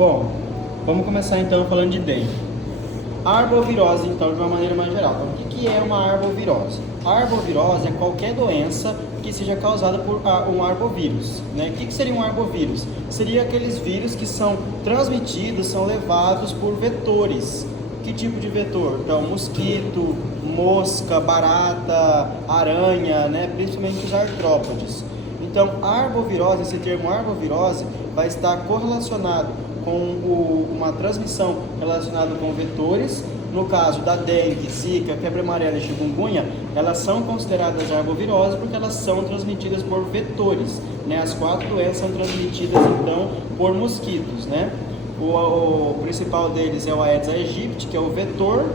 Bom, vamos começar então falando de dengue. Arbovirose, então, de uma maneira mais geral. Então, o que é uma arbovirose? A arbovirose é qualquer doença que seja causada por um arbovírus, né? O que seria um arbovírus? Seria aqueles vírus que são transmitidos, são levados por vetores. Que tipo de vetor? Então, mosquito, mosca, barata, aranha, né? Principalmente os artrópodes. Então, a arbovirose, esse termo arbovirose, vai estar correlacionado com uma transmissão relacionada com vetores. No caso da dengue, zika, febre amarela e chikungunya, elas são consideradas arboviroses porque elas são transmitidas por vetores, né? As 4 doenças são transmitidas então por mosquitos, né? O principal deles é o Aedes aegypti, que é o vetor,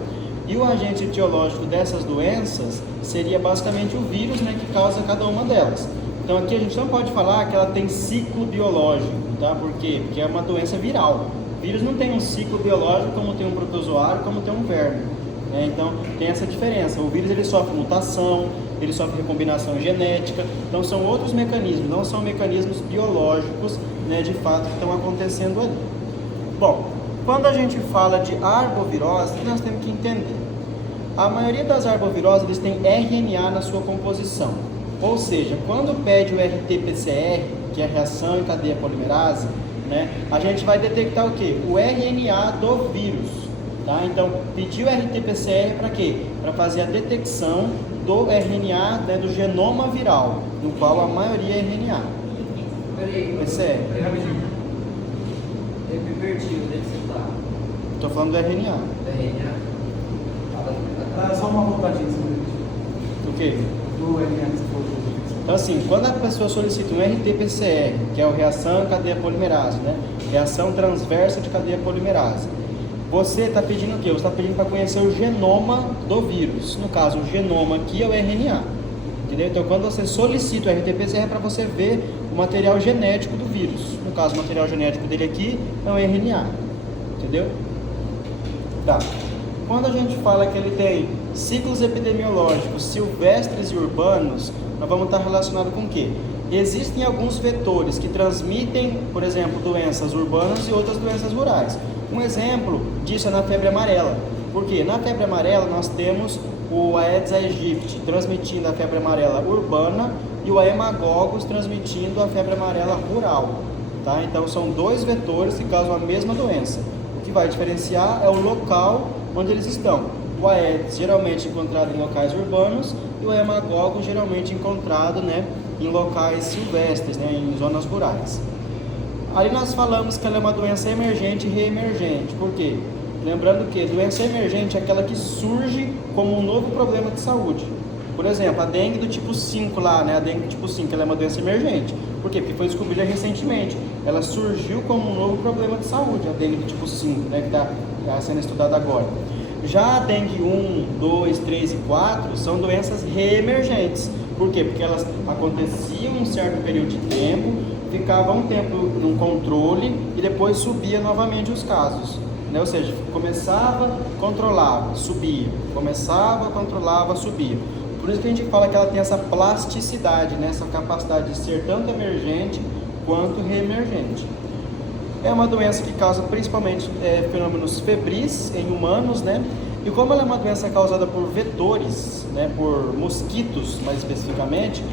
e o agente etiológico dessas doenças seria basicamente o vírus, né, que causa cada uma delas. Então aqui a gente não pode falar que ela tem ciclo biológico, tá? Por quê? Porque é uma doença viral. O vírus não tem um ciclo biológico como tem um protozoário, como tem um verme, né? Então tem essa diferença. O vírus ele sofre mutação, ele sofre recombinação genética, então são outros mecanismos, não são mecanismos biológicos, né, de fato que estão acontecendo ali. Bom, quando a gente fala de arbovirose, nós temos que entender. A maioria das arboviroses eles têm RNA na sua composição. Ou seja, quando pede o RT-PCR, que é a reação em cadeia polimerase, né, a gente vai detectar o quê? O RNA do vírus. Tá? Então, pediu o RT-PCR para quê? Para fazer a detecção do RNA, né, do genoma viral, no qual a maioria é RNA. PCR. Eu me perdi, onde é que você está? Estou falando do RNA. Só uma voltadinha. Do quê? Do RNA que você falou. Então assim, quando a pessoa solicita um RT-PCR, que é a reação em cadeia polimerase, né? Reação transversa de cadeia polimerase, você está pedindo o quê? Você está pedindo para conhecer o genoma do vírus. No caso, o genoma aqui é o RNA. Entendeu? Então quando você solicita o RT-PCR é para você ver o material genético do vírus. No caso, o material genético dele aqui é o RNA. Entendeu? Tá. Quando a gente fala que ele tem ciclos epidemiológicos silvestres e urbanos, nós vamos estar relacionado com o quê? Existem alguns vetores que transmitem, por exemplo, doenças urbanas e outras doenças rurais. Um exemplo disso é na febre amarela. Por quê? Na febre amarela nós temos o Aedes aegypti transmitindo a febre amarela urbana e o Haemococcus transmitindo a febre amarela rural. Tá? Então são 2 vetores que causam a mesma doença. O que vai diferenciar é o local onde eles estão. O Aedes geralmente encontrado em locais urbanos e o Haemococcus geralmente encontrado, né, em locais silvestres, né, em zonas rurais. Ali nós falamos que ela é uma doença emergente e reemergente. Por quê? Lembrando que doença emergente é aquela que surge como um novo problema de saúde. Por exemplo, a dengue do tipo 5 lá, né, a dengue do tipo 5, ela é uma doença emergente. Por quê? Porque foi descobrida recentemente. Ela surgiu como um novo problema de saúde, a dengue do tipo 5, né, que está sendo estudada agora. Já a dengue 1, 2, 3 e 4 são doenças reemergentes. Por quê? Porque elas aconteciam em um certo período de tempo, ficavam um tempo num controle e depois subia novamente os casos. Né? Ou seja, começava, controlava, subia. Começava, controlava, subia. Por isso que a gente fala que ela tem essa plasticidade, né? Essa capacidade de ser tanto emergente quanto reemergente. É uma doença que causa principalmente fenômenos febris em humanos, né? E como ela é uma doença causada por vetores, né? Por mosquitos, mais especificamente,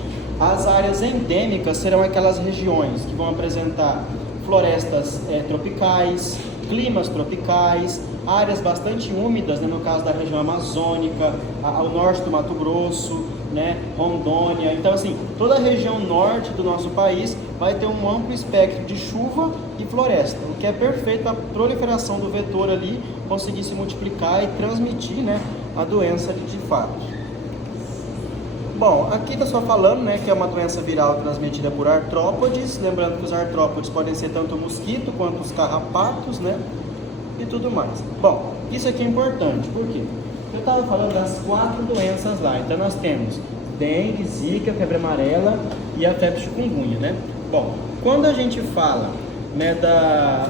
as áreas endêmicas serão aquelas regiões que vão apresentar florestas tropicais, climas tropicais, áreas bastante úmidas, né? No caso da região amazônica, ao norte do Mato Grosso, né? Rondônia. Então, assim, toda a região norte do nosso país vai ter um amplo espectro de chuva e floresta, o que é perfeito para a proliferação do vetor ali conseguir se multiplicar e transmitir, né, a doença de fato. Bom, aqui está só falando, né, que é uma doença viral transmitida por artrópodes, lembrando que os artrópodes podem ser tanto o mosquito quanto os carrapatos, né, e tudo mais. Bom, isso aqui é importante, por quê? Eu estava falando das 4 doenças lá, então nós temos dengue, zika, febre amarela e a febre chikungunya, né? Bom, quando a gente fala, né,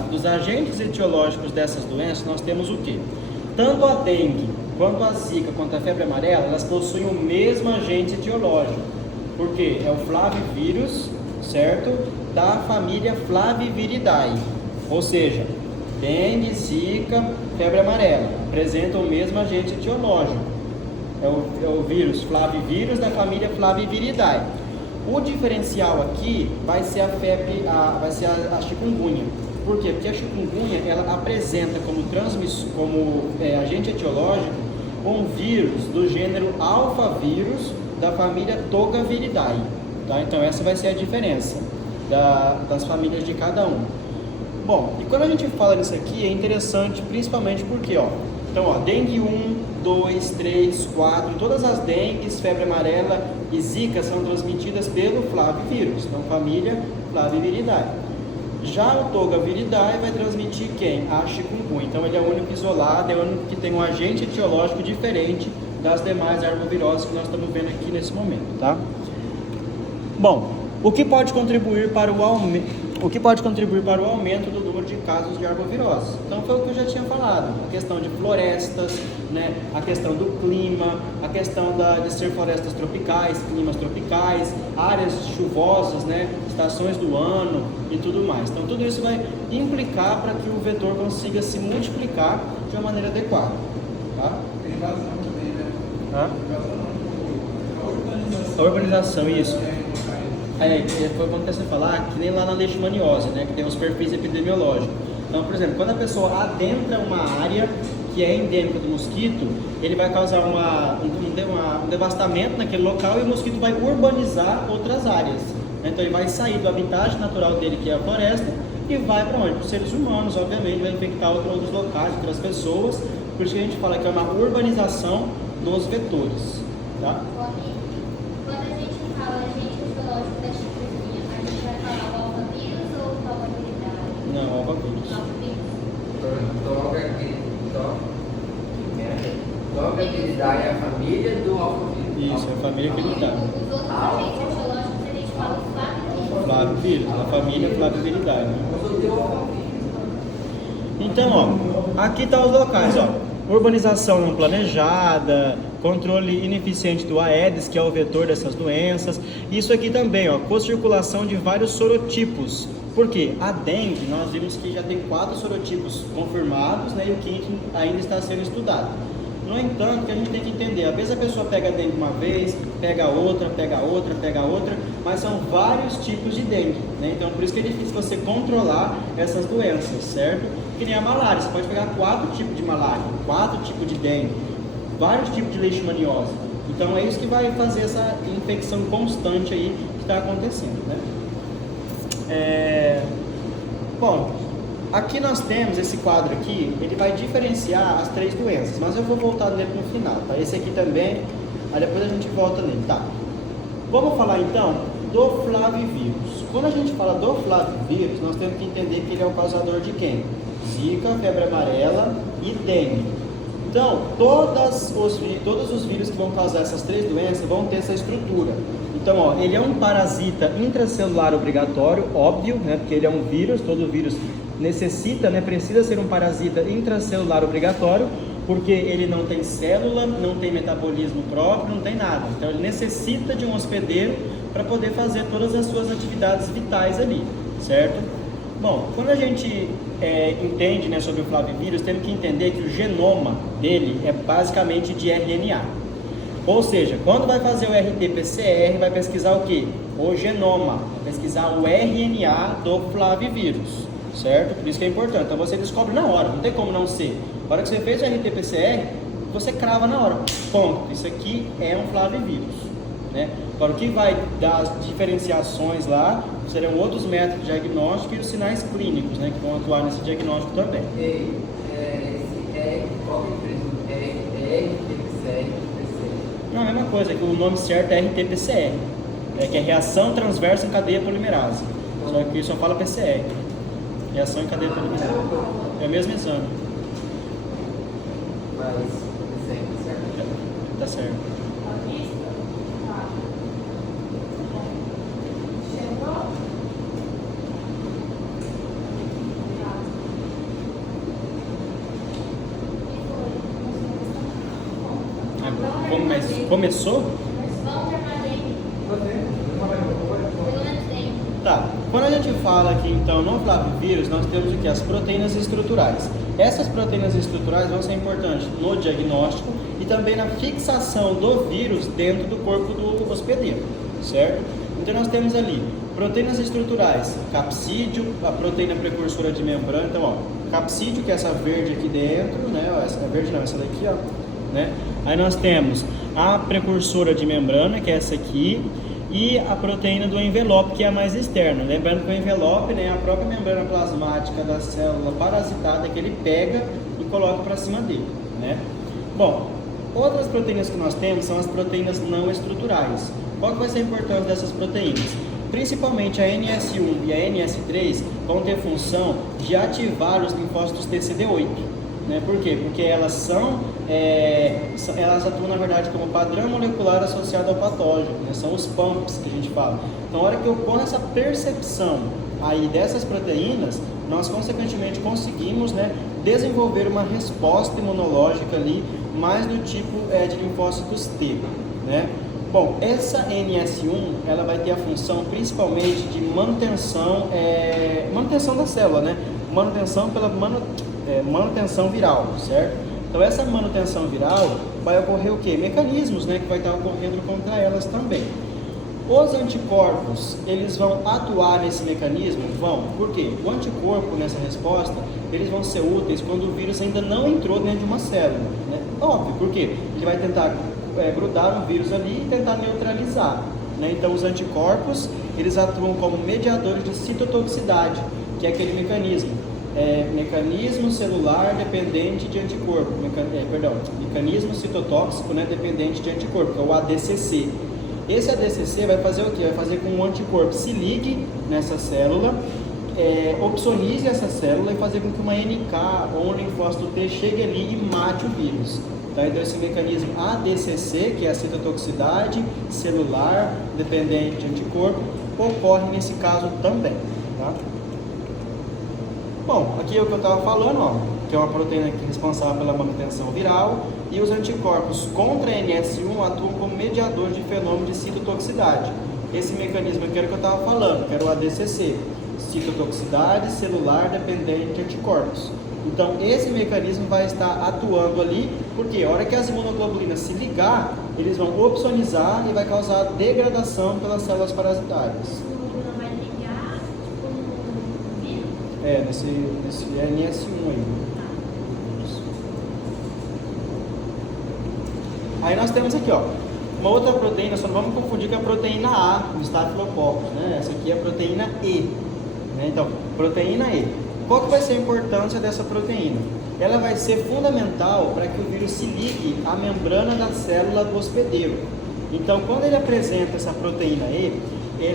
dos agentes etiológicos dessas doenças, nós temos o quê? Tanto a dengue, quanto a zika, quanto a febre amarela, elas possuem o mesmo agente etiológico. Por quê? É o flavivírus, certo? Da família Flaviviridae. Ou seja, dengue, zika, febre amarela. Apresentam o mesmo agente etiológico. É o vírus flavivírus da família Flaviviridae. O diferencial aqui vai ser a chikungunya. Por quê? Porque a chikungunya ela apresenta como agente etiológico um vírus do gênero alfavírus da família Togaviridae. Tá? Então essa vai ser a diferença das famílias de cada um. Bom, e quando a gente fala disso aqui é interessante principalmente porque, então, dengue 1, 2, 3, 4, todas as dengues, febre amarela e zika são transmitidas pelo flavivírus, então família Flaviviridae. Já o Togaviridae vai transmitir quem? A chikungunya. Então ele é o único isolado, é o único que tem um agente etiológico diferente das demais arboviroses que nós estamos vendo aqui nesse momento, tá? Bom, o que pode contribuir para o aumento do número de casos de arbovirose? Então foi o que eu já tinha falado, a questão de florestas, né? A questão do clima, a questão de ser florestas tropicais, climas tropicais, áreas chuvosas, né? Estações do ano e tudo mais. Então tudo isso vai implicar para que o vetor consiga se multiplicar de uma maneira adequada. Tá? Tem invasão também, né? A urbanização, isso. Foi quando você falar que nem lá na leishmaniose, né, que tem os perfis epidemiológicos. Então, por exemplo, quando a pessoa adentra uma área que é endêmica do mosquito, ele vai causar um devastamento naquele local e o mosquito vai urbanizar outras áreas. Então, ele vai sair do habitat natural dele, que é a floresta, e vai para onde? Para os seres humanos, obviamente, vai infectar outros locais, outras pessoas. Por isso que a gente fala que é uma urbanização dos vetores. Tá? Quando a gente fala agente etiológico da chikungunya, a gente vai falar o alfavírus ou o alfaviridae? Não, alfavírus. Togaviridae é a família do alfavírus. Isso, é a família que ele está. Os outros agentes etiológicos a gente fala o flavivírus. Flavivírus, a família Flaviviridae, né? Então, aqui estão os locais, urbanização não planejada, controle ineficiente do Aedes, que é o vetor dessas doenças. Isso aqui também, co-circulação de vários sorotipos. Por quê? A dengue, nós vimos que já tem 4 sorotipos confirmados, né, e o 5º ainda está sendo estudado. No entanto, que a gente tem que entender, às vezes a pessoa pega a dengue uma vez, pega outra, mas são vários tipos de dengue, né? Então por isso que é difícil você controlar essas doenças, certo? Que nem a malária, você pode pegar 4 tipos de malária, 4 tipos de dengue, vários tipos de leishmaniose. Então é isso que vai fazer essa infecção constante aí que está acontecendo, né? Bom, aqui nós temos esse quadro aqui, ele vai diferenciar as 3 doenças, mas eu vou voltar nele no final, tá? Esse aqui também, aí depois a gente volta nele, tá? Vamos falar então do flavivírus. Quando a gente fala do flavivírus, nós temos que entender que ele é o causador de quem? Zika, febre amarela e dengue. Então, todos os vírus que vão causar essas 3 doenças vão ter essa estrutura. Então, ele é um parasita intracelular obrigatório, óbvio, né? Porque ele é um vírus, todo vírus necessita, né? Precisa ser um parasita intracelular obrigatório, porque ele não tem célula, não tem metabolismo próprio, não tem nada. Então, ele necessita de um hospedeiro para poder fazer todas as suas atividades vitais ali, certo? Bom, quando a gente entende, né, sobre o flavivírus, temos que entender que o genoma dele é basicamente de RNA. Ou seja, quando vai fazer o RT-PCR, vai pesquisar o quê? O genoma, vai pesquisar o RNA do flavivírus, certo? Por isso que é importante. Então você descobre na hora, não tem como não ser. Na hora que você fez o RT-PCR, você crava na hora. Ponto. Isso aqui é um flavivírus, né? Agora, o que vai dar as diferenciações lá serão outros métodos de diagnóstico e os sinais clínicos, né, que vão atuar nesse diagnóstico também. Não, a mesma coisa, que o nome certo é RT-PCR, que é reação transversa em cadeia polimerase. Só que só fala PCR, reação em cadeia polimerase. É o mesmo exame. Mas, certo? Tá certo. Começou? Vamos terminar dele. Pelo menos dele. Tá. Quando a gente fala aqui então no flavivírus, nós temos aqui as proteínas estruturais. Essas proteínas estruturais vão ser importantes no diagnóstico e também na fixação do vírus dentro do corpo do hospedeiro, certo? Então nós temos ali proteínas estruturais, capsídeo, a proteína precursora de membrana. Então, ó, capsídeo, que é essa verde aqui dentro, né? Essa verde não, essa daqui, ó, né? Aí nós temos a precursora de membrana, que é essa aqui, e a proteína do envelope, que é a mais externa. Lembrando que o envelope, né, é a própria membrana plasmática da célula parasitada que ele pega e coloca para cima dele, né? Bom, outras proteínas que nós temos são as proteínas não estruturais. Qual que vai ser a importância dessas proteínas? Principalmente a NS1 e a NS3 vão ter função de ativar os linfócitos TCD8. Né? Por quê? Porque elas elas atuam, na verdade, como padrão molecular associado ao patógeno, né? São os PAMPs que a gente fala. Então, na hora que ocorre essa percepção aí dessas proteínas, nós, consequentemente, conseguimos, né, desenvolver uma resposta imunológica ali, mais do tipo de linfócitos T, né? Bom, essa NS1, ela vai ter a função principalmente de manutenção da célula, né? Manutenção manutenção viral, certo? Então essa manutenção viral vai ocorrer o quê? Mecanismos, né, que vai estar ocorrendo contra elas também. Os anticorpos, eles vão atuar nesse mecanismo? Vão. Por quê? O anticorpo, nessa resposta, eles vão ser úteis quando o vírus ainda não entrou dentro de uma célula, né? Óbvio, por quê? Ele vai tentar grudar no vírus ali e tentar neutralizar, né? Então os anticorpos, eles atuam como mediadores de citotoxicidade, que é aquele mecanismo, mecanismo celular dependente de anticorpo, mecanismo citotóxico, né, dependente de anticorpo, que é o ADCC. Esse ADCC vai fazer o quê? Vai fazer com que o anticorpo se ligue nessa célula, opsonize essa célula e fazer com que uma NK ou um linfócito T chegue ali e mate o vírus. Então esse mecanismo ADCC, que é a citotoxicidade celular dependente de anticorpo, ocorre nesse caso também, tá? Bom, aqui é o que eu estava falando, ó, que é uma proteína que é responsável pela manutenção viral, e os anticorpos contra a NS1 atuam como mediador de fenômeno de citotoxicidade. Esse mecanismo aqui era o que eu estava falando, que era o ADCC, citotoxicidade celular dependente de anticorpos. Então, esse mecanismo vai estar atuando ali, porque a hora que as imunoglobulinas se ligar, eles vão opsonizar e vai causar degradação pelas células parasitárias. Não vai ligar com o vírus? Nesse NS1 aí. Aí nós temos aqui, ó, uma outra proteína, só não vamos confundir com a proteína A, do Staphylococcus, né? Essa aqui é a proteína E, né? Então, proteína E. Qual que vai ser a importância dessa proteína? Ela vai ser fundamental para que o vírus se ligue à membrana da célula do hospedeiro. Então, quando ele apresenta essa proteína E,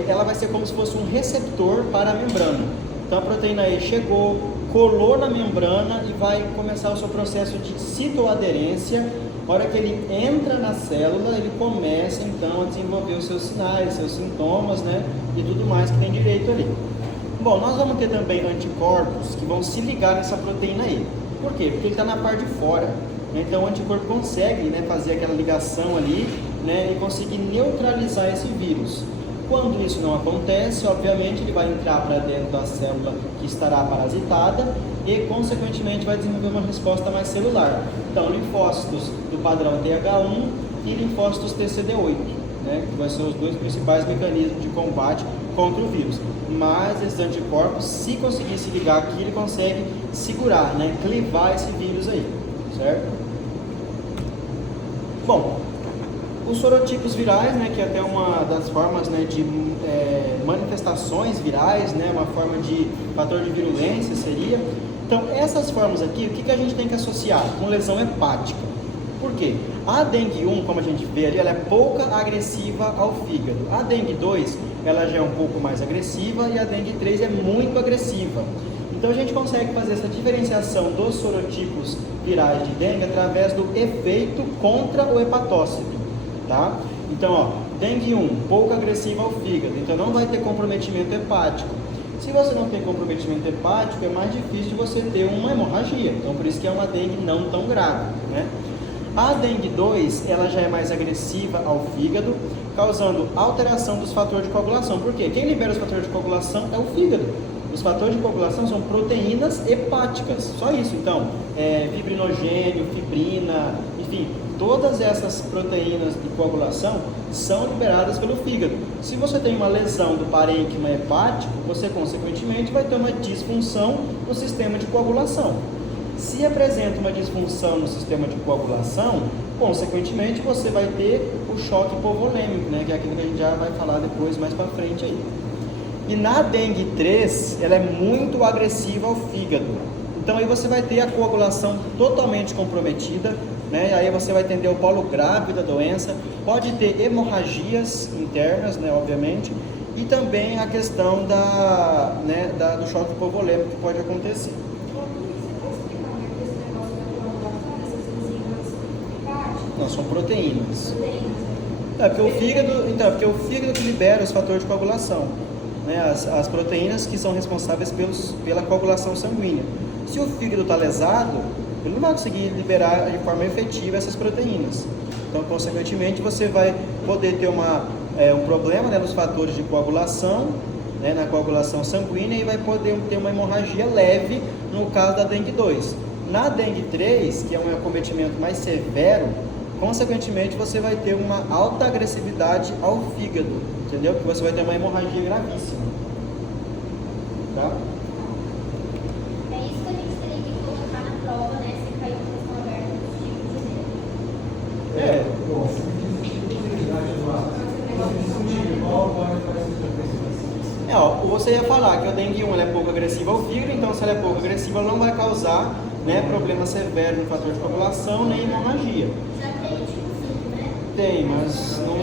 ela vai ser como se fosse um receptor para a membrana. Então, a proteína E chegou, colou na membrana e vai começar o seu processo de citoaderência. Na hora que ele entra na célula, ele começa, então, a desenvolver os seus sinais, seus sintomas, né? E tudo mais que tem direito ali. Bom, nós vamos ter também anticorpos que vão se ligar nessa proteína E. Por quê? Porque ele está na parte de fora. Né? Então o anticorpo consegue, né, fazer aquela ligação ali, né, e conseguir neutralizar esse vírus. Quando isso não acontece, obviamente ele vai entrar para dentro da célula que estará parasitada e, consequentemente, vai desenvolver uma resposta mais celular. Então, linfócitos do padrão TH1 e linfócitos TCD8, né, que vão ser os dois principais mecanismos de combate contra o vírus. Mas esses anticorpos, se conseguir se ligar aqui, ele consegue segurar, né, clivar esse vírus aí, certo? Bom, os sorotipos virais, né, que é até uma das formas, né, de manifestações virais, né, uma forma de fator de virulência seria. Então, essas formas aqui, o que a gente tem que associar? Com lesão hepática. Por quê? A dengue 1, como a gente vê ali, ela é pouca agressiva ao fígado. A dengue 2, ela já é um pouco mais agressiva, e a dengue 3 é muito agressiva. Então a gente consegue fazer essa diferenciação dos sorotipos virais de dengue através do efeito contra o hepatócito, tá? Então, ó, dengue 1, pouco agressiva ao fígado, então não vai ter comprometimento hepático. Se você não tem comprometimento hepático, é mais difícil de você ter uma hemorragia. Então, por isso que é uma dengue não tão grave, né? A dengue 2, ela já é mais agressiva ao fígado, causando alteração dos fatores de coagulação. Por quê? Quem libera os fatores de coagulação é o fígado. Os fatores de coagulação são proteínas hepáticas, só isso. Então, fibrinogênio, fibrina, enfim, todas essas proteínas de coagulação são liberadas pelo fígado. Se você tem uma lesão do parênquima hepático, você consequentemente vai ter uma disfunção no sistema de coagulação. Se apresenta uma disfunção no sistema de coagulação, consequentemente você vai ter o choque hipovolêmico, né, que é aquilo que a gente já vai falar depois, mais para frente aí. E na dengue 3, ela é muito agressiva ao fígado. Então aí você vai ter a coagulação totalmente comprometida, né? Aí você vai entender o polo grave da doença, pode ter hemorragias internas, né, obviamente, e também a questão do choque hipovolêmico que pode acontecer. Não, são proteínas. Porque o fígado que libera os fatores de coagulação, né? As proteínas que são responsáveis pela coagulação sanguínea. Se o fígado está lesado, ele não vai conseguir liberar de forma efetiva essas proteínas. Então, consequentemente, você vai poder ter um problema, né, nos fatores de coagulação, né, na coagulação sanguínea, e vai poder ter uma hemorragia leve no caso da dengue 2. Na dengue 3, que é um acometimento mais severo, consequentemente você vai ter uma alta agressividade ao fígado, entendeu? Porque você vai ter uma hemorragia gravíssima. Tá? É isso que a gente teria que colocar na prova, né? Se caiu uma questão aberta dos tipos de dengue. Você ia falar que a dengue 1 ela é pouco agressiva ao fígado, então se ela é pouco agressiva, ela não vai causar, né, problema severo no fator de coagulação nem hemorragia. Já tem tipo 5, né? Tem, mas não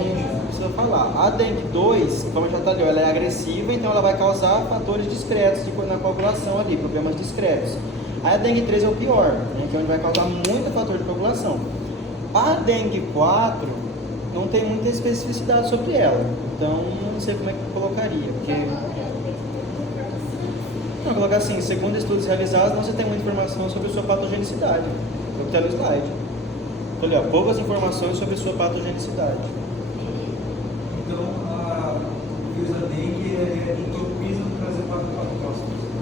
precisa falar. A dengue 2, como já está ali, ela é agressiva, então ela vai causar fatores discretos na coagulação ali, problemas discretos. Aí a dengue 3 é o pior, né, que é onde vai causar muito fator de coagulação. A dengue 4 não tem muita especificidade sobre ela, então não sei como é que eu colocaria. Porque... Não, colocar assim, segundo estudos realizados, não se tem muita informação sobre sua patogenicidade. É o que está no slide. Então, ali, poucas informações sobre sua patogenicidade. Então, o vírus da dengue é entropismo transepático.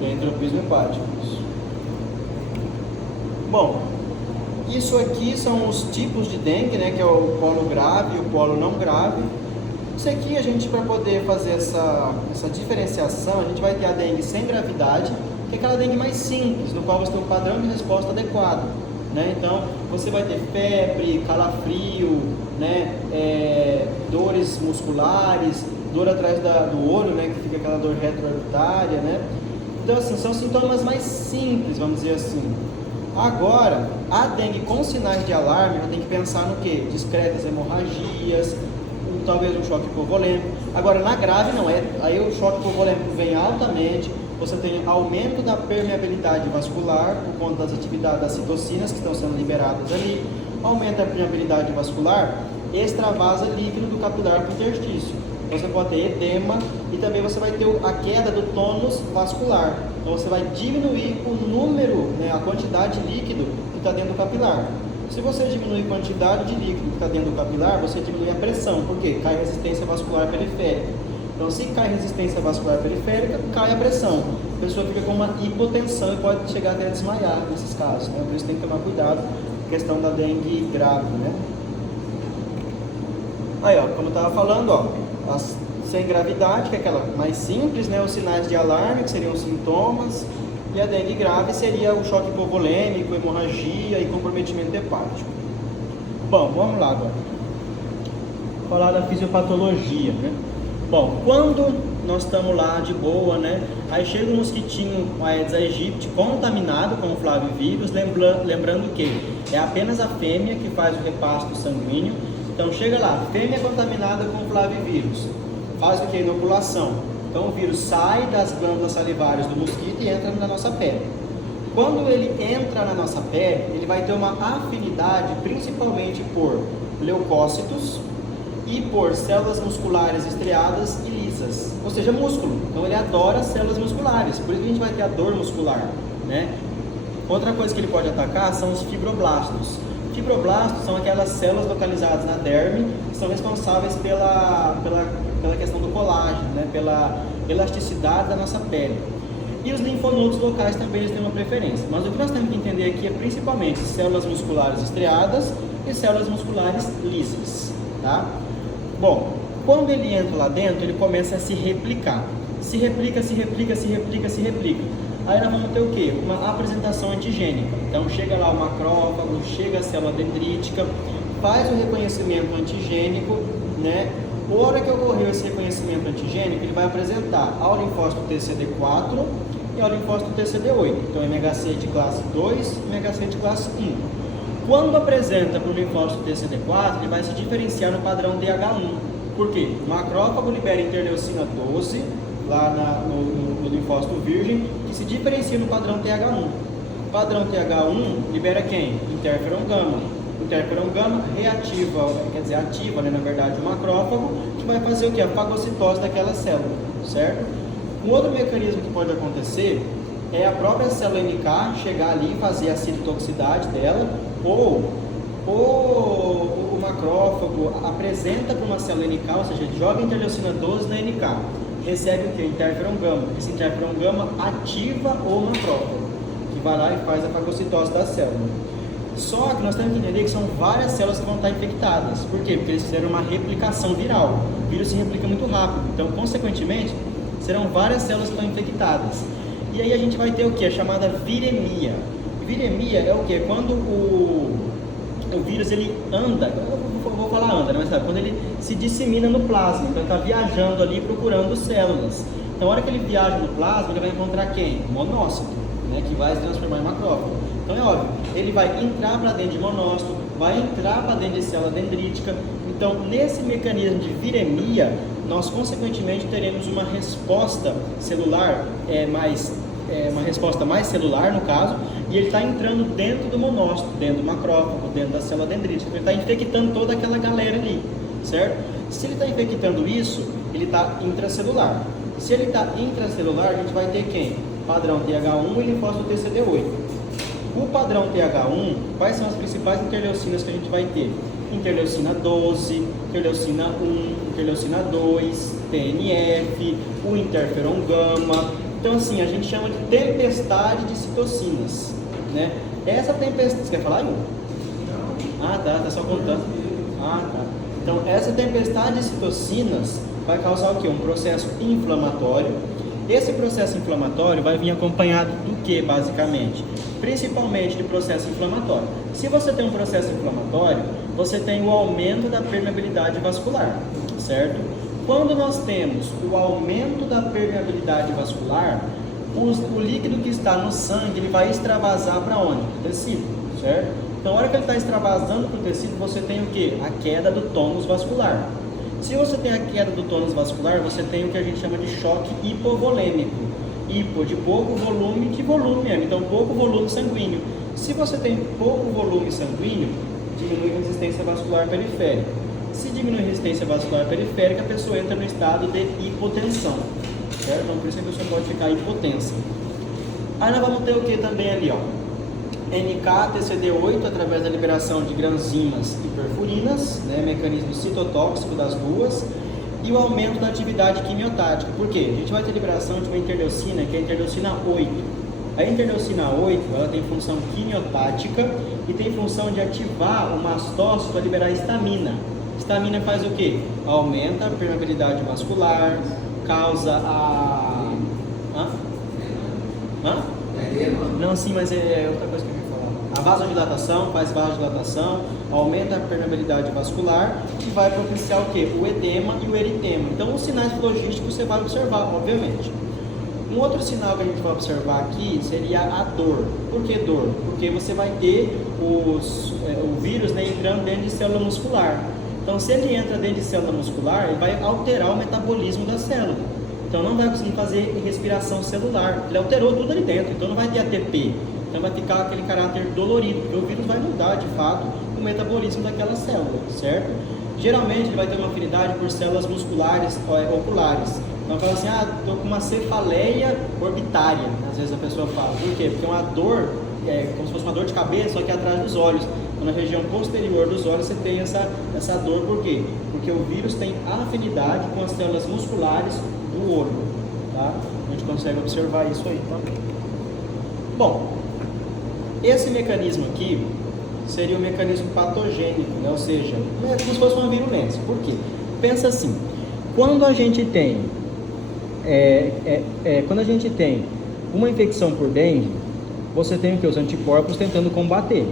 É entropismo hepático. Isso. Bom, isso aqui são os tipos de dengue, né, que é o polo grave e o polo não grave. Isso aqui a gente, para poder fazer essa diferenciação, a gente vai ter a dengue sem gravidade, que é aquela dengue mais simples, no qual você tem um padrão de resposta adequado, né? Então, você vai ter febre, calafrio, né, dores musculares, dor atrás do olho, né, que fica aquela dor retroorbitária, né? Então, assim, são sintomas mais simples, vamos dizer assim. Agora, a dengue com sinais de alarme, já tem que pensar no quê? Discretas hemorragias, talvez um choque hipovolêmico. Agora, na grave, não. Aí o choque hipovolêmico vem altamente, você tem aumento da permeabilidade vascular, por conta das atividades das citocinas que estão sendo liberadas ali, aumenta a permeabilidade vascular, extravasa líquido do capilar para o interstício. Então, você pode ter edema e também você vai ter a queda do tônus vascular. Então, você vai diminuir o número, né, a quantidade de líquido que está dentro do capilar. Se você diminuir a quantidade de líquido que está dentro do capilar, você diminui a pressão, porque cai a resistência vascular periférica. Então, se cai a resistência vascular periférica, cai a pressão. A pessoa fica com uma hipotensão e pode chegar até a desmaiar nesses casos, né? Por isso tem que tomar cuidado com a questão da dengue grave, né? Aí, ó, como eu estava falando, ó, sem gravidade, que é aquela mais simples, né? Os sinais de alarme, que seriam os sintomas. E a dengue grave seria o choque hipovolêmico, hemorragia e comprometimento hepático. Bom, vamos lá agora. Falar da fisiopatologia, né? Bom, quando nós estamos lá de boa, né? Aí chega um mosquitinho Aedes aegypti contaminado com o flavivírus, lembrando que é apenas a fêmea que faz o repasto sanguíneo. Então chega lá, fêmea contaminada com o flavivírus, faz o que? Inoculação. Então o vírus sai das glândulas salivares do mosquito e entra na nossa pele. Quando ele entra na nossa pele, ele vai ter uma afinidade principalmente por leucócitos e por células musculares estriadas e lisas, ou seja, músculo. Então ele adora células musculares, por isso que a gente vai ter a dor muscular, né? Outra coisa que ele pode atacar são os fibroblastos. Fibroblastos são aquelas células localizadas na derme que são responsáveis pela questão do colágeno, né? Pela elasticidade da nossa pele. E os linfonodos locais também eles têm uma preferência. Mas o que nós temos que entender aqui é principalmente células musculares estriadas e células musculares lisas, tá? Bom, quando ele entra lá dentro, ele começa a se replicar. Se replica. Aí nós vamos ter o quê? Uma apresentação antigênica. Então chega lá o macrófago, chega a célula dendrítica, faz o reconhecimento antigênico, né? A hora que ocorreu esse reconhecimento antigênico, ele vai apresentar ao linfócito TCD4 e ao linfócito TCD8. Então MHC de classe 2 e MHC de classe 1. Quando apresenta para o linfócito TCD4, ele vai se diferenciar no padrão DH1. Por quê? O macrófago libera interleucina 12 lá no linfócito virgem, que se diferencia no padrão TH1. O padrão TH1 libera quem? Interferon gama. O interferon gama reativa, quer dizer, ativa, né, na verdade, o macrófago, que vai fazer o que? A fagocitose daquela célula, certo? Um outro mecanismo que pode acontecer é a própria célula NK chegar ali e fazer a citotoxicidade dela, ou o macrófago apresenta para uma célula NK, ou seja, ele joga interleucina 12 na NK, recebe o que? Interferon gama. Esse interferon gama ativa o macrófago, que vai lá e faz a fagocitose da célula. Só que nós temos que entender que são várias células que vão estar infectadas. Por quê? Porque eles fizeram uma replicação viral. O vírus se replica muito rápido. Então, consequentemente, serão várias células que estão infectadas. E aí a gente vai ter o que? A chamada viremia. Viremia é o que? Quando o vírus ele anda, eu vou falar anda, né? Mas sabe, quando ele se dissemina no plasma. Então, ele está viajando ali procurando células. Então, na hora que ele viaja no plasma, ele vai encontrar quem? Monócito, né? Que vai se transformar em macrófago. Então é óbvio, ele vai entrar para dentro de monócito, vai entrar para dentro de célula dendrítica. Então, nesse mecanismo de viremia, nós consequentemente teremos uma resposta celular uma resposta mais celular no caso, e ele está entrando dentro do monócito, dentro do macrófago, dentro da célula dendrítica. Ele está infectando toda aquela galera ali, certo? Se ele está infectando isso, ele está intracelular. Se ele está intracelular, a gente vai ter quem? Padrão TH1 e linfócito TCD8. O padrão TH1, quais são as principais interleucinas que a gente vai ter? Interleucina 12, interleucina 1, interleucina 2, TNF, o interferon gama. Então, assim, a gente chama de tempestade de citocinas, né? Essa tempestade... Você quer falar, Igor? Ah, tá só contando. Ah, tá. Então, essa tempestade de citocinas vai causar o quê? Um processo inflamatório. Esse processo inflamatório vai vir acompanhado do que, basicamente? Principalmente de processo inflamatório. Se você tem um processo inflamatório, você tem o aumento da permeabilidade vascular, certo? Quando nós temos o aumento da permeabilidade vascular, o líquido que está no sangue, ele vai extravasar para onde? Para o tecido, certo? Então, na hora que ele está extravasando para o tecido, você tem o que? A queda do tônus vascular. Se você tem a queda do tônus vascular, você tem o que a gente chama de choque hipovolêmico. Hipo de pouco volume, de volume mesmo, então pouco volume sanguíneo. Se você tem pouco volume sanguíneo, diminui a resistência vascular periférica. Se diminui a resistência vascular periférica, a pessoa entra no estado de hipotensão, certo? Então por isso a pessoa pode ficar hipotensa. Aí nós vamos ter o que também ali, ó? NK-TCD8 através da liberação de granzimas e perfurinas, né? Mecanismo citotóxico das duas. E o aumento da atividade quimiotática. Por quê? A gente vai ter liberação de uma interleucina, que é a interleucina 8. A interleucina 8, ela tem função quimiotática e tem função de ativar o mastócito a liberar histamina. Histamina faz o quê? Aumenta a permeabilidade vascular, causa a... Não, sim, mas é outra coisa que eu ia falar. A vasodilatação, faz vasodilatação, aumenta a permeabilidade vascular e vai propiciar o quê? O edema e o eritema. Então, os sinais logísticos você vai observar, obviamente. Um outro sinal que a gente vai observar aqui seria a dor. Por que dor? Porque você vai ter o vírus, né, entrando dentro de célula muscular. Então, se ele entra dentro de célula muscular, ele vai alterar o metabolismo da célula. Então, não vai conseguir fazer respiração celular. Ele alterou tudo ali dentro, então não vai ter ATP. Então vai ficar aquele caráter dolorido, porque o vírus vai mudar de fato o metabolismo daquela célula, certo? Geralmente ele vai ter uma afinidade por células musculares oculares. Então fala assim, estou com uma cefaleia orbitária, às vezes a pessoa fala. Por quê? Porque é uma dor, como se fosse uma dor de cabeça, só que atrás dos olhos. Então, na região posterior dos olhos você tem essa dor, por quê? Porque o vírus tem afinidade com as células musculares do olho, tá? A gente consegue observar isso aí, tá? Bom, esse mecanismo aqui seria o mecanismo patogênico, né? Ou seja, é como se fosse uma virulência. Por quê? Pensa assim, quando a gente tem uma infecção por dengue, você tem o que? Os anticorpos tentando combater,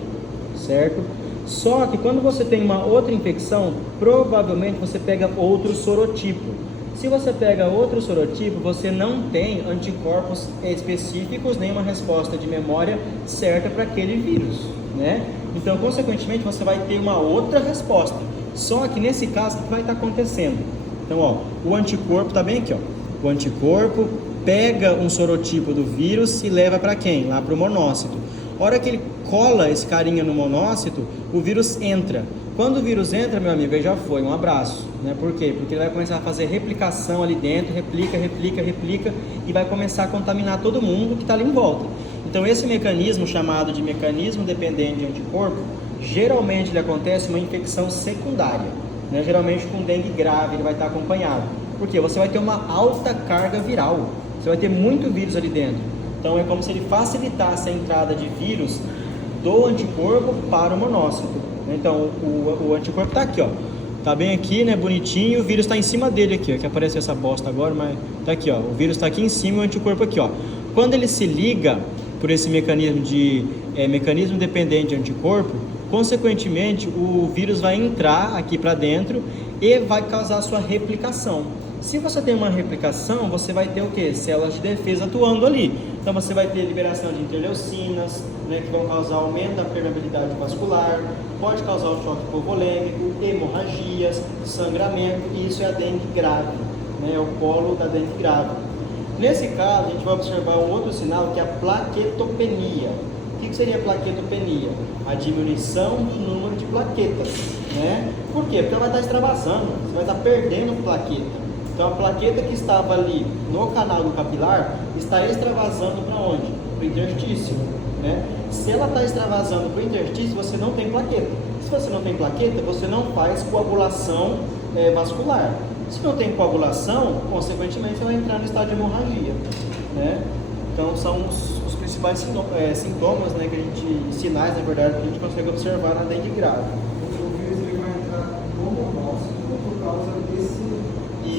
certo? Só que quando você tem uma outra infecção, provavelmente você pega outro sorotipo. Se você pega outro sorotipo, você não tem anticorpos específicos, nem uma resposta de memória certa para aquele vírus, né? Então, consequentemente, você vai ter uma outra resposta. Só que nesse caso, o que vai estar acontecendo? Então, ó, o anticorpo está bem aqui, ó. O anticorpo pega um sorotipo do vírus e leva para quem? Lá para o monócito. A hora que ele cola esse carinha no monócito, o vírus entra. Quando o vírus entra, meu amigo, aí já foi, um abraço, né? Por quê? Porque ele vai começar a fazer replicação ali dentro, replica, e vai começar a contaminar todo mundo que está ali em volta. Então, esse mecanismo, chamado de mecanismo dependente de anticorpo, geralmente ele acontece uma infecção secundária, né? Geralmente com dengue grave, ele vai estar acompanhado. Por quê? Você vai ter uma alta carga viral, você vai ter muito vírus ali dentro. Então, é como se ele facilitasse a entrada de vírus do anticorpo para o monócito. Então, o anticorpo está aqui, ó. Tá bem aqui, né? Bonitinho. O vírus está em cima dele aqui, ó. Que apareceu essa bosta agora, mas tá aqui, ó. O vírus está aqui em cima e o anticorpo aqui, ó. Quando ele se liga por esse mecanismo de mecanismo dependente de anticorpo, consequentemente, o vírus vai entrar aqui para dentro e vai causar a sua replicação. Se você tem uma replicação, você vai ter o que? Células de defesa atuando ali. Então você vai ter liberação de interleucinas, né, que vão causar aumento da permeabilidade vascular, pode causar o choque hipovolêmico, hemorragias, sangramento, e isso é a dengue grave, né, é o colo da dengue grave. Nesse caso, a gente vai observar um outro sinal que é a plaquetopenia. O que seria a plaquetopenia? A diminuição do número de plaquetas, né? Por quê? Porque ela vai estar extravasando, você vai estar perdendo plaqueta. Então a plaqueta que estava ali no canal do capilar está extravasando para onde? Para o interstício, né? Se ela está extravasando para o interstício, você não tem plaqueta. Se você não tem plaqueta, você não faz coagulação vascular. Se não tem coagulação, consequentemente você vai entrar no estado de hemorragia, né? Então são os principais sintomas, né, que a gente, sinais, na verdade, que a gente consegue observar na dengue grave. O vírus ele vai entrar no monócito por causa desse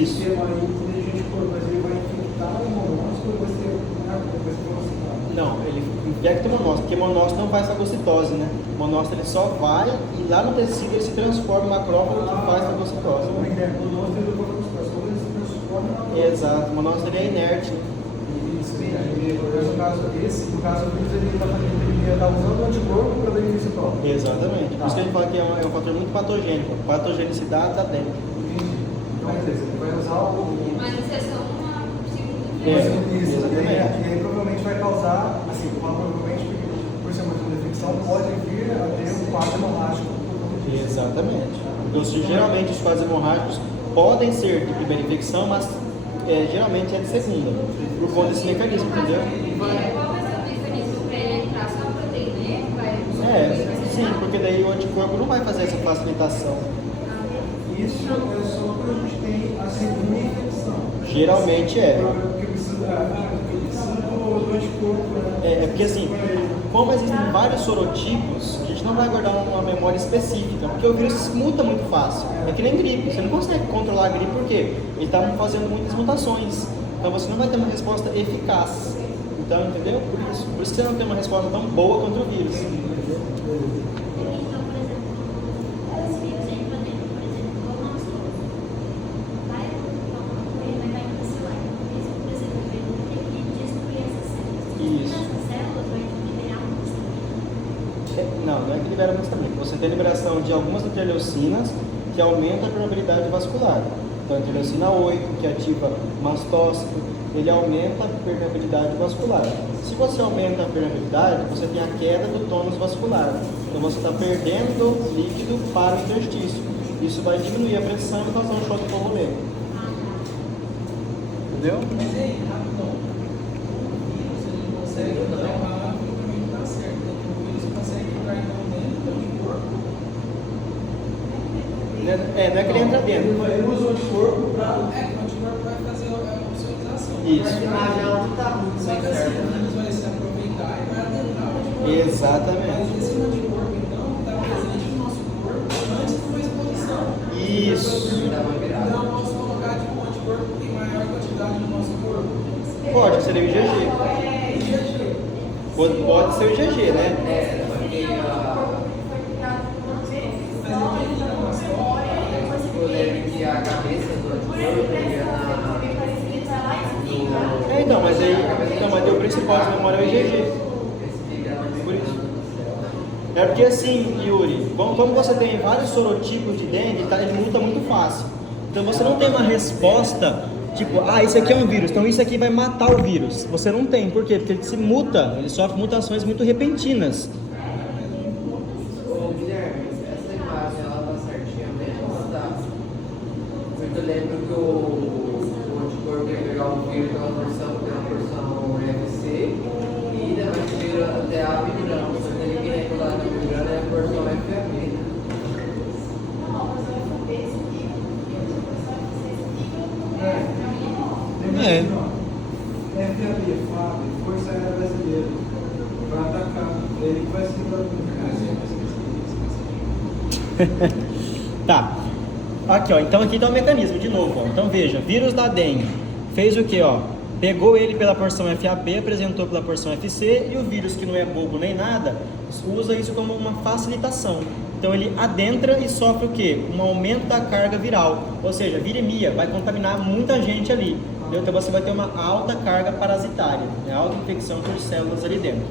sistema aí que a gente for, mas ele vai infectar o monócito ou vai ser fagocitose? Não, ele infecta o monócito, porque o monócito não faz fagocitose, né? O monócito ele só vai e lá no tecido ele se transforma em macrófago que faz fagocitose. O monócito ele vai fagocitose, ele se transforma em macrófago. Exato, o monócito ele é inerte. No caso do vírus, ele está usando o anticorpo para benefício próprio. Exatamente. Por isso que a gente fala que é um fator muito patogênico, patogenicidade da dengue. Então, ele vai usar o... Mas isso é só uma segunda Isso, exatamente. e aí provavelmente vai causar, assim, provavelmente, por ser uma infecção, pode vir a ter um quadro hemorrágico. Exatamente. Então, geralmente os quadros hemorrágicos podem ser de primeira infecção, mas geralmente é de segunda, por conta desse mecanismo, entendeu? Qual vai ser o mecanismo para ele entrar? Só a proteína? Sim, porque daí o anticorpo não vai fazer essa facilitação. Isso é só quando a gente tem a segunda infecção. Geralmente é. Porque precisa do anticorpo, né? Porque assim, como existem vários sorotipos, a gente não vai guardar uma memória específica, porque o vírus se muta muito fácil. É que nem gripe, você não consegue controlar a gripe porque ele está fazendo muitas mutações. Então você não vai ter uma resposta eficaz. Então, entendeu? Por isso que você não tem uma resposta tão boa contra o vírus. Então, por exemplo, esse vírus aí pra dentro, por exemplo, como nós todos, vai crescer lá. Isso, por exemplo, ele tem que destruir essas células. Isso. Essas células vai liberar uma histamina. Não é que libera muito também. Você tem liberação de algumas interleucinas que aumenta a permeabilidade vascular. Então, a interleucina 8, que ativa mastócito, ele aumenta a permeabilidade vascular. Se você aumenta a permeabilidade, você tem a queda do tônus vascular. Então, você está perdendo líquido para o interstício. Isso vai diminuir a pressão e causar um choque hipovolêmico. Entendeu? Mas aí, rapidão, o vírus ele consegue entrar, o tratamento está certo, o vírus consegue entrar então dentro do anticorpo Não é que ele entra dentro. Ele usa o anticorpo para. O anticorpo vai fazer a oxidação. Isso. A imagem ela não tá muito Só que assim, certa, o né? vírus vai se aproveitar e vai adentrar o anticorpo. Exatamente. Mas esse anticorpo, então, está presente no nosso corpo antes de uma exposição. Isso. Dá uma virada. Então, eu posso colocar tipo, um anticorpo que tem maior quantidade no nosso corpo. Pode ser o IgG. IgG. Pode ser o IgG, né? É, porque eu lembro que a cabeça do anticorpo ia na. Então, mas o principal de memória é o IgG. Por isso. É porque assim, Yuri, como você tem vários sorotipos de dengue, ele muta muito fácil. Então você não tem uma resposta, tipo, isso aqui é um vírus, então isso aqui vai matar o vírus. Você não tem, por quê? Porque ele se muta, ele sofre mutações muito repentinas. Ô Guilherme, essa imagem ela tá certinha mesmo ou ela tá? Porque eu lembro que o anticorpo ia pegar o vírus pela porção FC e depois vira até a migrana. Só que ele quer regular na migrana é a porção FAB. FAB, FAB, Força Aérea Brasileira, para atacar. Ele que vai ser Tá. Aqui, ó. Então aqui tá o mecanismo de novo, ó. Então veja, vírus da dengue fez o que, ó? Pegou ele pela porção FAB, apresentou pela porção FC e o vírus, que não é bobo nem nada, usa isso como uma facilitação. Então ele adentra e sofre o quê? Um aumento da carga viral, ou seja, viremia, vai contaminar muita gente ali. Entendeu? Então você vai ter uma alta carga parasitária, né? Alta infecção por células ali dentro.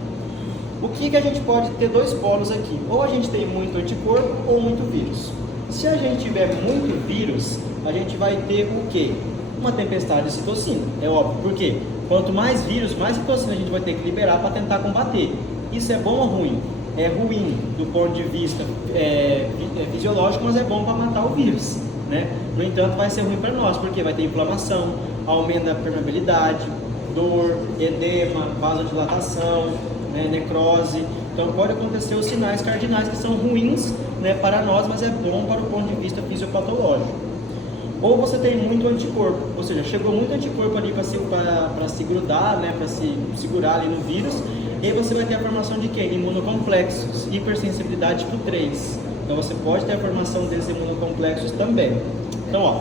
O que a gente pode ter dois polos aqui? Ou a gente tem muito anticorpo ou muito vírus. Se a gente tiver muito vírus, a gente vai ter o quê? Uma tempestade de citocina, é óbvio. Por quê? Quanto mais vírus, mais citocina a gente vai ter que liberar para tentar combater. Isso é bom ou ruim? É ruim do ponto de vista fisiológico, mas é bom para matar o vírus, né? No entanto, vai ser ruim para nós, porque vai ter inflamação, aumento da permeabilidade, dor, edema, vasodilatação, né, necrose. Então pode acontecer os sinais cardinais que são ruins, né, para nós, mas é bom para o ponto de vista fisiopatológico. Ou você tem muito anticorpo, ou seja, chegou muito anticorpo ali para se grudar, né, para se segurar ali no vírus, e aí você vai ter a formação de quê? Imunocomplexos, hipersensibilidade tipo 3. Então você pode ter a formação desses imunocomplexos também. Então, ó,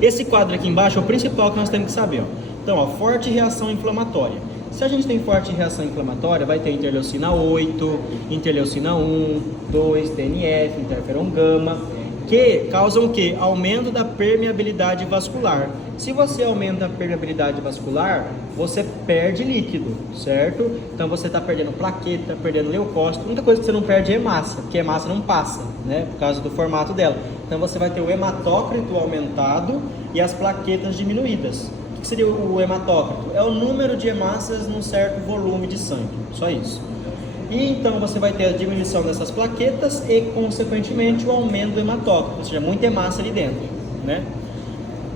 esse quadro aqui embaixo é o principal que nós temos que saber, ó. Então, ó, forte reação inflamatória. Se a gente tem forte reação inflamatória, vai ter interleucina 8, interleucina 1, 2, TNF, interferon gama, que causam o quê? Aumento da permeabilidade vascular. Se você aumenta a permeabilidade vascular, você perde líquido, certo? Então você está perdendo plaqueta, perdendo leucócito. A única coisa que você não perde é hemácia, porque a hemácia não passa, né? Por causa do formato dela. Então você vai ter o hematócrito aumentado e as plaquetas diminuídas. O que seria o hematócrito? É o número de hemácias num certo volume de sangue, só isso. E então você vai ter a diminuição dessas plaquetas e, consequentemente, o aumento do hematócrito, ou seja, muita hemácia ali dentro, né?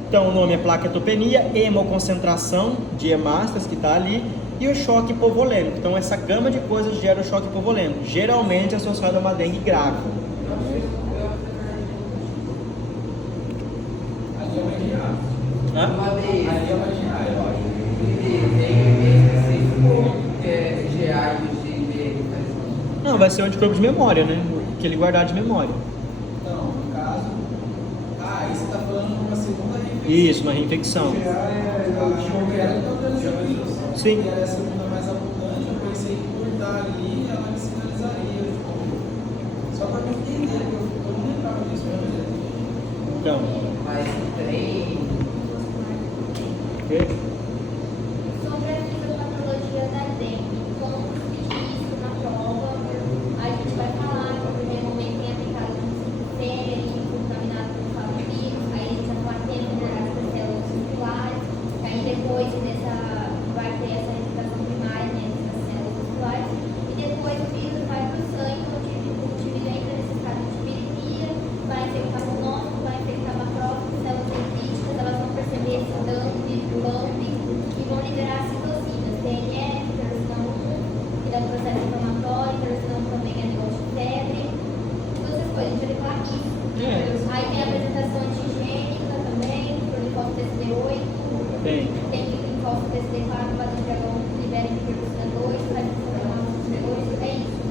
Então o nome é plaquetopenia, hemoconcentração de hemácias que está ali, e o choque hipovolêmico. Então essa gama de coisas gera o choque hipovolêmico, geralmente associado a uma dengue grave. Hã? Uma vez, Aí é uma GA, eu acho. que é GA e o GIB. Não, vai ser o anticorpo de memória, né? Que ele guardar de memória. Então, no caso. Aí você está falando de uma segunda reinfecção. Isso, uma reinfecção. Sim. E era a segunda mais abundante, eu pensei que por estar ali, ela me sinalizaria. Só para eu entender, porque eu não lembrava disso mesmo. Então, Mas tem. Sobre a fisiopatologia da dengue, como discutir isso na prova, a gente vai falar que no primeiro momento tem aplicado um ali, contaminado por causa do vírus, aí a gente vai falar que tem as células musculares, aí depois vai ter essa replicação primária das células musculares, e depois o vírus vai para o sangue, onde ele entra nesse estado de viremia, vai infectar o pulmão, vai infectar macrófagos, células dendríticas, elas vão perceber esse dump, e vão liberar citocinas, TNF, interleucina 1, que dá o processo inflamatório, interleucina 1 também é negócio de febre, todas essas coisas, a gente vai falar isso. Aí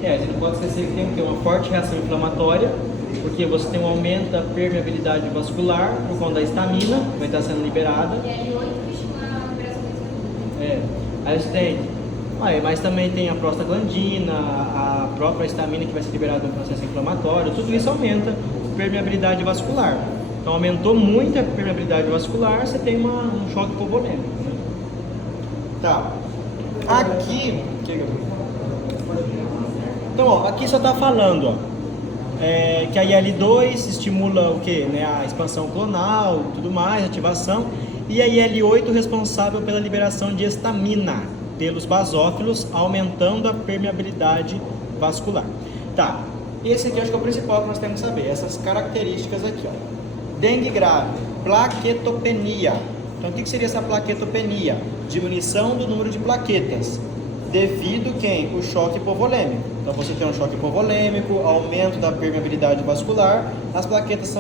A gente não pode esquecer que tem o quê? Uma forte reação inflamatória, porque você tem um aumento da permeabilidade vascular por conta da histamina, que vai estar sendo liberada. E aí, 8 estimula a liberação desse. Aí você tem, mas também tem a prostaglandina, a própria histamina que vai ser liberada no processo inflamatório, tudo isso aumenta a permeabilidade vascular. Então aumentou muito a permeabilidade vascular, você tem um choque hipovolêmico. Né? Tá. Aqui. Então, ó, aqui só está falando, ó, que a IL-2 estimula o quê? Né? A expansão clonal, tudo mais, ativação. E a IL-8 responsável pela liberação de histamina pelos basófilos, aumentando a permeabilidade vascular. Tá, esse aqui acho que é o principal que nós temos que saber, essas características aqui, ó. Dengue grave, plaquetopenia. Então, o que seria essa plaquetopenia? Diminuição do número de plaquetas, devido quem? O choque hipovolêmico. Então, você tem um choque hipovolêmico, aumento da permeabilidade vascular, as plaquetas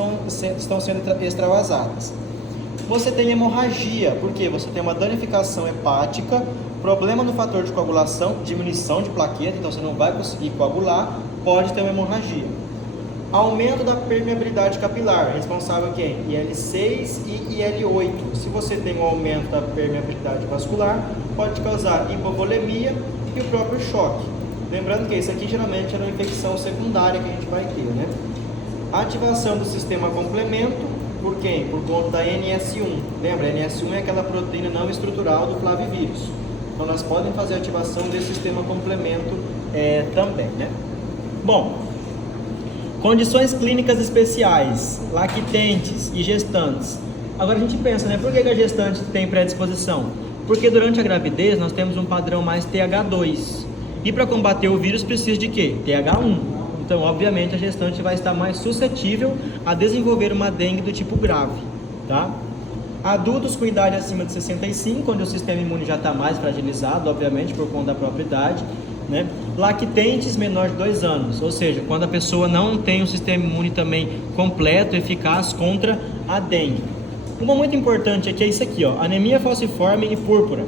estão sendo extravasadas. Você tem hemorragia, porque você tem uma danificação hepática, problema no fator de coagulação, diminuição de plaqueta, então você não vai conseguir coagular, pode ter uma hemorragia. Aumento da permeabilidade capilar, responsável quem? IL-6 e IL-8. Se você tem um aumento da permeabilidade vascular, pode causar hipovolemia e o próprio choque. Lembrando que isso aqui geralmente é uma infecção secundária que a gente vai ter, né? Ativação do sistema complemento, por quem? Por conta da NS1. Lembra, a NS1 é aquela proteína não estrutural do flavivírus. Então, nós podemos fazer a ativação desse sistema complemento também, né? Bom, condições clínicas especiais, lactentes e gestantes. Agora a gente pensa, né? Por que a gestante tem predisposição? Porque durante a gravidez nós temos um padrão mais TH2. E para combater o vírus precisa de quê? TH1. Então, obviamente, a gestante vai estar mais suscetível a desenvolver uma dengue do tipo grave, tá? Adultos com idade acima de 65, onde o sistema imune já está mais fragilizado, obviamente, por conta da própria idade, né? Lactentes menor de 2 anos, ou seja, quando a pessoa não tem um sistema imune também completo, eficaz contra a dengue. Uma muito importante aqui é isso aqui, ó, anemia falciforme e púrpura.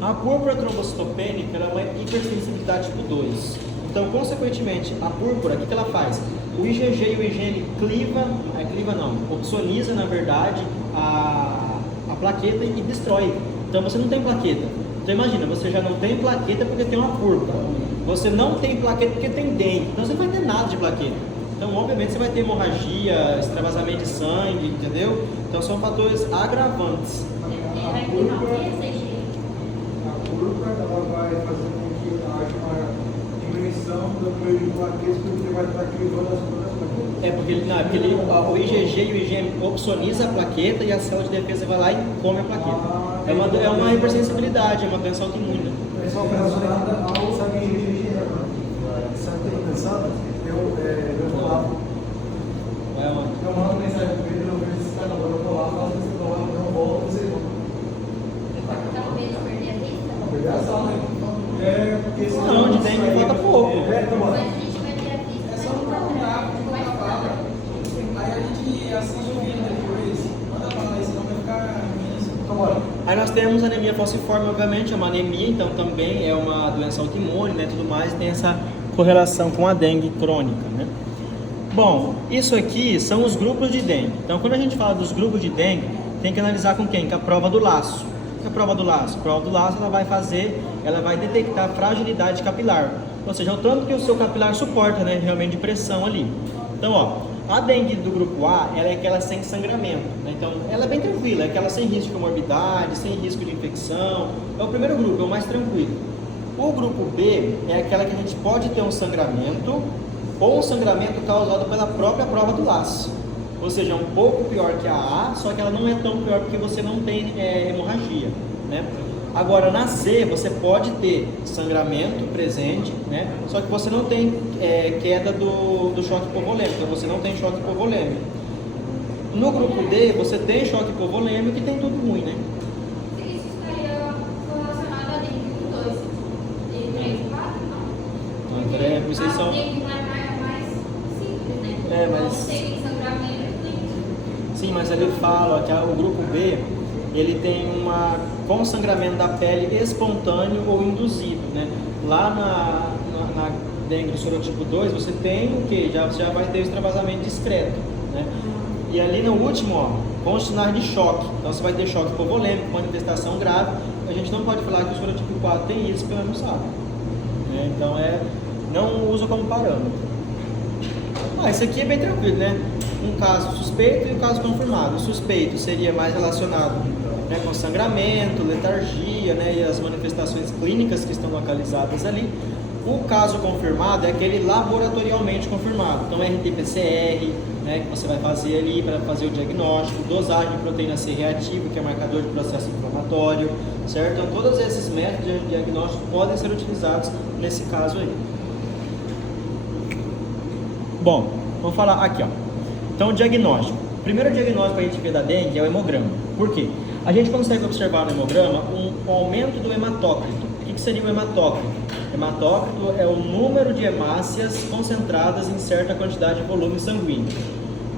A púrpura trombocitopênica ela é uma hipersensibilidade tipo 2. Então, consequentemente, a púrpura, o que ela faz? O IgG e o IgM opsoniza, na verdade, a plaqueta e destrói. Então, você não tem plaqueta. Então, imagina, você já não tem plaqueta porque tem uma púrpura. Você não tem plaqueta porque tem dengue. Então, você não vai ter nada de plaqueta. Então, obviamente, você vai ter hemorragia, extravasamento de sangue, entendeu? Então, são fatores agravantes. A púrpura ela vai fazer com que haja uma diminuição do número de plaquetas, porque vai estar crivando as plaquetas. Porque o IgG e o IgM opsoniza a plaqueta e a célula de defesa vai lá e come a plaqueta. É uma hipersensibilidade, é uma doença autoimune. Pessoal, relacionada ao IgG. Sabe o que eu estou pensando? Eu falava. Eu mando mensagem para ele, eu vejo se está na hora, eu falava, você não volta, você volta. Tá com medo de perder a vista? Porque Não, de dengue falta pouco. Mas a gente vai ter a vista. É só não procurar, porque vai falar. Aí a gente assiste o vídeo depois, manda falar isso, não vai ficar imenso. Aí nós temos anemia falciforme, obviamente, é uma anemia, então também é uma doença autoimune, né, tudo mais, tem essa correlação com a dengue crônica, né? Bom, isso aqui são os grupos de dengue. Então, quando a gente fala dos grupos de dengue, tem que analisar com quem? Com a prova do laço. A prova do laço? A prova do laço ela vai detectar fragilidade capilar, ou seja, o tanto que o seu capilar suporta, né, realmente de pressão ali. Então, ó, a dengue do grupo A, ela é aquela sem sangramento, né? Então, ela é bem tranquila, é aquela sem risco de comorbidade, sem risco de infecção. É o primeiro grupo, é o mais tranquilo. O grupo B é aquela que a gente pode ter um sangramento ou um sangramento causado pela própria prova do laço. Ou seja, é um pouco pior que a A, só que ela não é tão pior porque você não tem hemorragia, né? Agora, na C, você pode ter sangramento presente, né? Só que você não tem queda do choque hipovolêmico, então você não tem choque hipovolêmico. No grupo D, você tem choque hipovolêmico e tem tudo ruim, né? Isso estaria relacionado a dengue 2. E 3 e 4, não. Então, vocês são... A dengue é mais simples, né? Mas... Não tem sangramento. Sim, mas ele fala que o grupo B, ele tem com sangramento da pele espontâneo ou induzido, né? Lá dengue do sorotipo 2, você tem o que? Já vai ter o extravasamento discreto, né? E ali no último, ó, com os sinais de choque. Então você vai ter choque hipovolêmico, manifestação grave. A gente não pode falar que o sorotipo 4 tem isso, porque não sabe. Né? Então não usa como parâmetro. Isso aqui é bem tranquilo, né? Um caso suspeito e um caso confirmado. O suspeito seria mais relacionado, né, com sangramento, letargia, né, e as manifestações clínicas que estão localizadas ali. O caso confirmado é aquele laboratorialmente confirmado. Então, RT-PCR, né, que você vai fazer ali para fazer o diagnóstico, dosagem de proteína C reativa, que é marcador de processo inflamatório, certo? Então, todos esses métodos de diagnóstico podem ser utilizados nesse caso aí. Bom, vamos falar aqui, ó. Então, o diagnóstico. O primeiro diagnóstico que a gente vê da dengue é o hemograma. Por quê? A gente consegue observar no hemograma um aumento do hematócrito. O que seria o hematócrito? Hematócrito é o número de hemácias concentradas em certa quantidade de volume sanguíneo.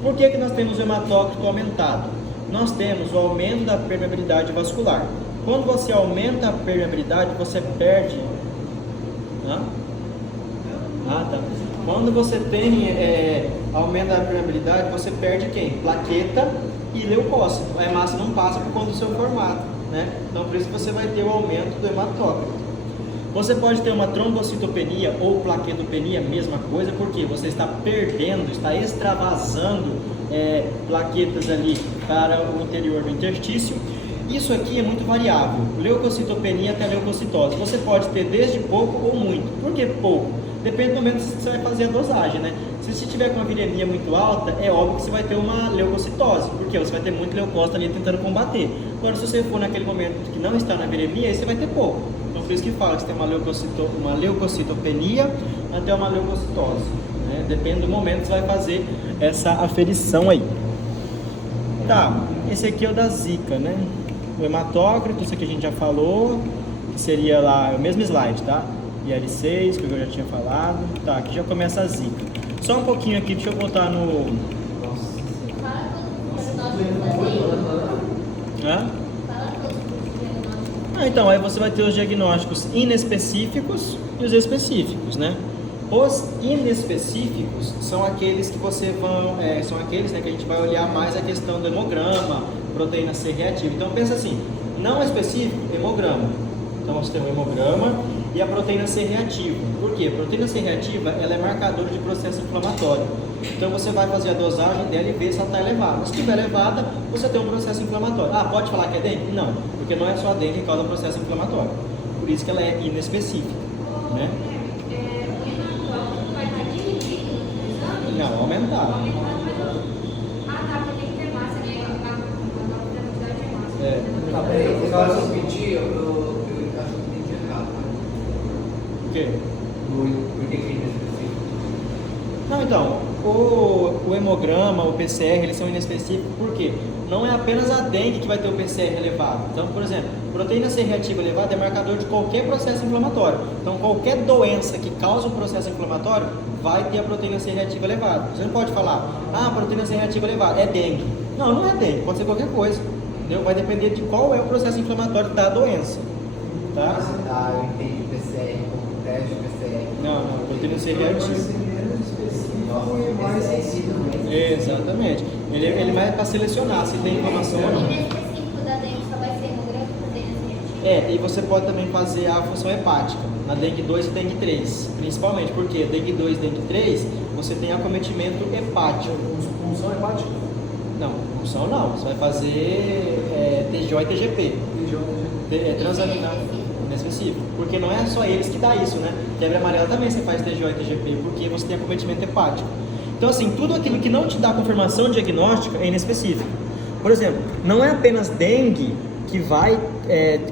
Por que nós temos o hematócrito aumentado? Nós temos o aumento da permeabilidade vascular. Quando você aumenta a permeabilidade, você perde... Quando você tem aumento da permeabilidade, você perde quem? Plaqueta e leucócito. A hemácia não passa por conta do seu formato, né? Então, por isso que você vai ter o aumento do hematócrito. Você pode ter uma trombocitopenia ou plaquetopenia, mesma coisa, porque você está perdendo, está extravasando plaquetas ali para o interior do interstício. Isso aqui é muito variável. Leucocitopenia até leucocitose. Você pode ter desde pouco ou muito. Por que pouco? Depende do momento que você vai fazer a dosagem, né? Se você tiver com uma viremia muito alta, é óbvio que você vai ter uma leucocitose, porque você vai ter muito leucócito ali tentando combater. Agora, se você for naquele momento que não está na viremia, aí você vai ter pouco. Então, por isso que fala que você tem uma leucocitopenia até uma leucocitose, né? Depende do momento que você vai fazer essa aferição aí. Tá, esse aqui é o da zika, né? O hematócrito, isso aqui a gente já falou, que seria lá, o mesmo slide, tá? IL-6, que eu já tinha falado. Tá, aqui já começa a zika. Só um pouquinho aqui, deixa eu botar no... Fala todos os diagnósticos. Então, aí você vai ter os diagnósticos inespecíficos e os específicos, né? Os inespecíficos são aqueles que você são aqueles, né, que a gente vai olhar mais a questão do hemograma, proteína C reativa. Então pensa assim, não específico, hemograma. Então você tem o hemograma e a proteína C reativa. Por quê? A proteína C reativa, ela é marcadora de processo inflamatório. Então você vai fazer a dosagem dela e ver se ela está elevada. Se estiver elevada, você tem um processo inflamatório. Pode falar que é dengue? Não, porque não é só a dengue que causa o processo inflamatório. Por isso que ela é inespecífica, né? Não, aumentar. Porque tem que ter massa, né? Esse negócio de pedir, eu acho que entendi errado. O quê? Por que é inespecífico? Não, então, o hemograma, o PCR, eles são inespecíficos, por quê? Não é apenas a dengue que vai ter o PCR elevado. Então, por exemplo, proteína C reativa elevada é marcador de qualquer processo inflamatório. Então, qualquer doença que causa um processo inflamatório vai ter a proteína C reativa elevada. Você não pode falar, proteína C reativa elevada, é dengue. Não, não é dengue, pode ser qualquer coisa. Entendeu? Vai depender de qual é o processo inflamatório da doença. Tá? Eu entendi PCR como teste PCR. Não, proteína C reativa. Exatamente. Ele vai para selecionar se tem informação ou não. O inespecífico da dengue só vai ser hemograma e proteína C reativa. E você pode também fazer a função hepática, na dengue 2 e dengue 3, principalmente, porque dengue 2 e dengue 3, você tem acometimento hepático. Punção hepática? Não, função não, você vai fazer TGO e TGP. Transaminado inespecífico, porque não é só eles que dá isso, né? Febre amarela também você faz TGO e TGP, porque você tem acometimento hepático. Então, assim, tudo aquilo que não te dá confirmação diagnóstica é inespecífico. Por exemplo, não é apenas dengue que vai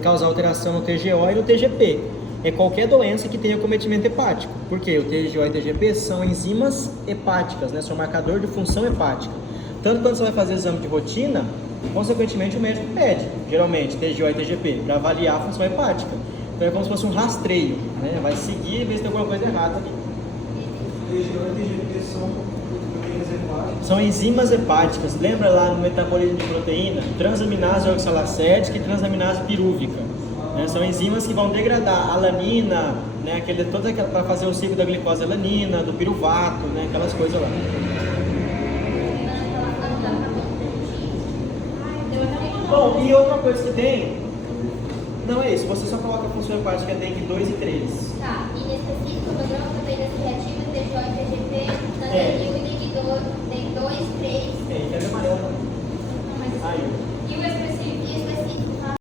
causar alteração no TGO e no TGP. É qualquer doença que tenha acometimento hepático. Porque o TGO e o TGP são enzimas hepáticas, né? São marcador de função hepática. Tanto quando você vai fazer exame de rotina, consequentemente o médico pede, geralmente, TGO e TGP, para avaliar a função hepática. Então é como se fosse um rastreio, né? Vai seguir e ver se tem alguma coisa errada ali. TGO e TGP são proteínas hepáticas. São enzimas hepáticas. Lembra lá no metabolismo de proteína? Transaminase oxalacética e transaminase pirúvica. São enzimas que vão degradar alanina, né? Toda para fazer o ciclo da glicose alanina, do piruvato, né? Aquelas coisas lá. Bom, e outra coisa que tem, não é isso, você só coloca a função hepática dengue 2 e 3. Tá, e nesse específico, o programa também das reativas, TJ e TGP, na É. DNU e DEG 2, 3. Tem, que é amarelo. Não, mas Aí. e o específico